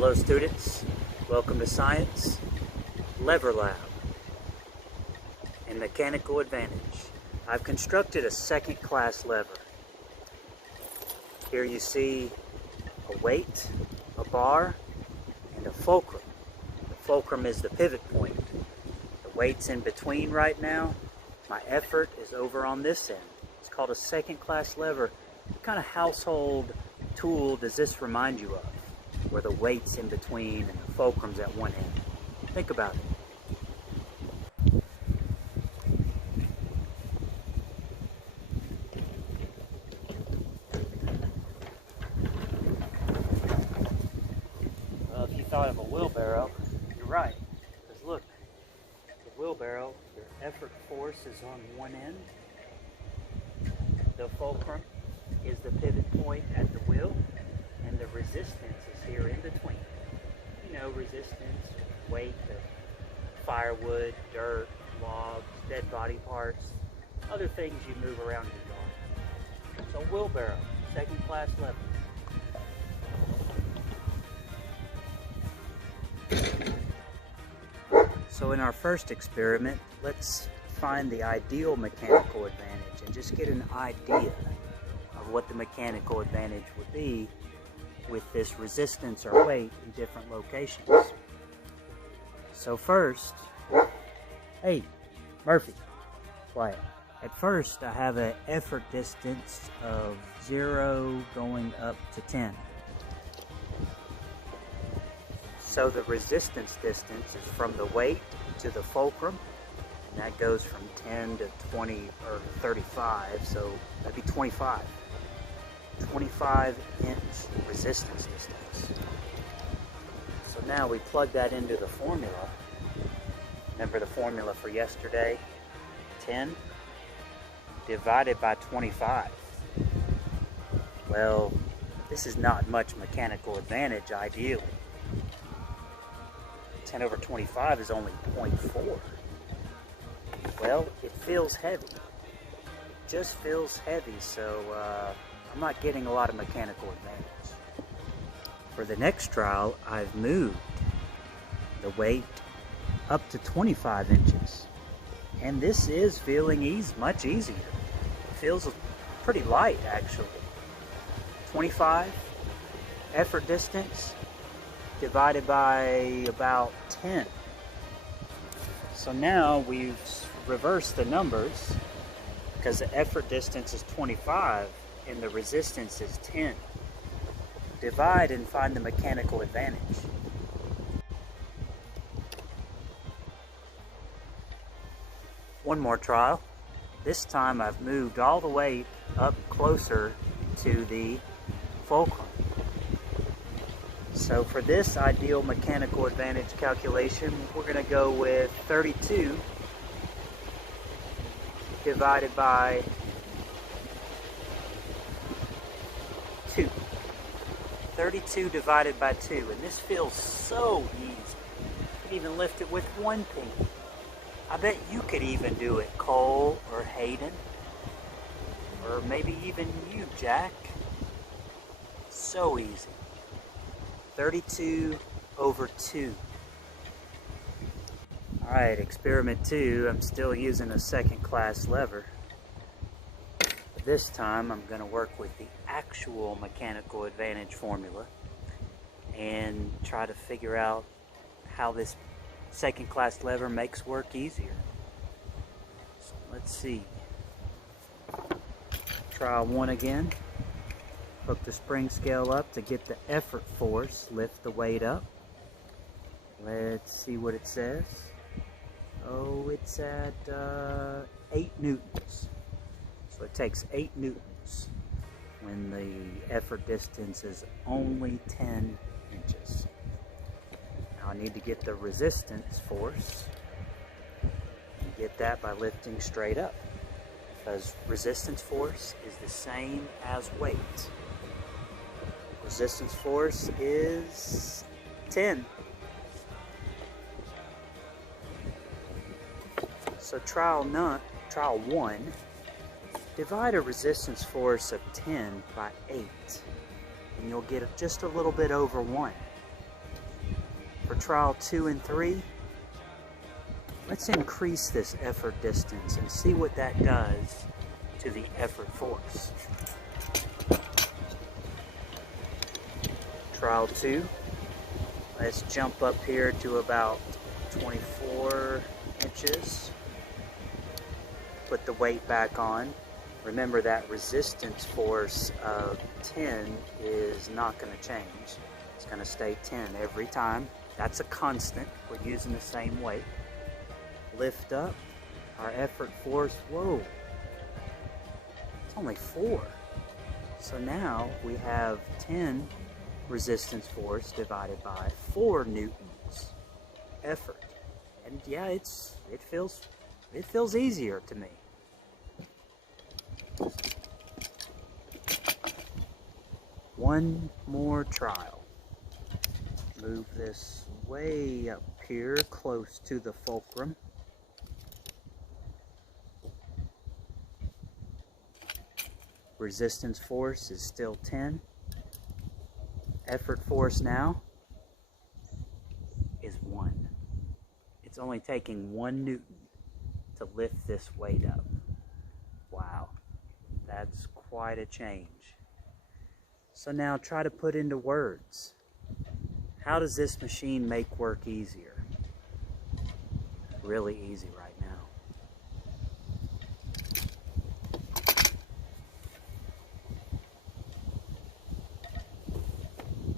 Hello students, welcome to Science, Lever Lab, and Mechanical Advantage. I've constructed a second class lever. Here you see a weight, a bar, and a fulcrum. The fulcrum is the pivot point. The weight's in between right now. My effort is over on this end. It's called a second class lever. What kind of household tool does this remind you of? Where the weight's in between and the fulcrum's at one end. Think about it. Well, if you thought of a wheelbarrow, you're right. Because look, the wheelbarrow, your effort force is on one end. The fulcrum is the pivot point at the wheel, and the resistance is here in between. You know, resistance, weight, the firewood, dirt, logs, dead body parts, other things you move around your yard. So wheelbarrow, second class lever. So in our first experiment, let's find the ideal mechanical advantage and just get an idea of what the mechanical advantage would be with this resistance or weight in different locations. So first, hey, Murphy, quiet. At first, I have an effort distance of 0 going up to 10. So the resistance distance is from the weight to the fulcrum, and that goes from 10 to 20 or 35, so that'd be 25. 25-inch resistance distance. So now we plug that into the formula. Remember the formula for yesterday? 10 divided by 25. Well, this is not much mechanical advantage ideally. 10 over 25 is only 0.4. Well, it feels heavy. It just feels heavy, so I'm not getting a lot of mechanical advantage. For the next trial, I've moved the weight up to 25 inches. And this is feeling much easier. It feels pretty light, actually. 25 effort distance divided by about 10. So now we've reversed the numbers because the effort distance is 25 and the resistance is 10. Divide and find the mechanical advantage. One more trial. This time I've moved all the weight up closer to the fulcrum. So for this ideal mechanical advantage calculation, we're going to go with 32 divided by 2. 32 divided by 2, and this feels so easy. You can even lift it with one pinky. I bet you could even do it, Cole or Hayden, or maybe even you, Jack. So easy. 32 over 2. Alright, experiment 2, I'm still using a second class lever. But this time I'm going to work with the actual mechanical advantage formula and try to figure out how this second class lever makes work easier. So let's see. Trial 1 again. Hook the spring scale up to get the effort force, lift the weight up. Let's see what it says. Oh, it's at 8 newtons. So it takes 8 newtons when the effort distance is only 10 inches. Now I need to get the resistance force. And get that by lifting straight up, because resistance force is the same as weight. Resistance force is 10. So trial 1, divide a resistance force of 10 by 8, and you'll get just a little bit over 1. For trial 2 and 3, let's increase this effort distance and see what that does to the effort force. Trial 2, let's jump up here to about 24 inches. Put the weight back on. Remember that resistance force of 10 is not going to change. It's going to stay 10 every time. That's a constant. We're using the same weight. Lift up. Our effort force, whoa, it's only 4. So now we have 10 resistance force divided by 4 newtons effort. And yeah, it feels easier to me. One more trial. Move this way up here, close to the fulcrum. Resistance force is still 10. Effort force now is 1. It's only taking 1 newton to lift this weight up. Wow, that's quite a change. So now try to put into words. How does this machine make work easier? Really easy right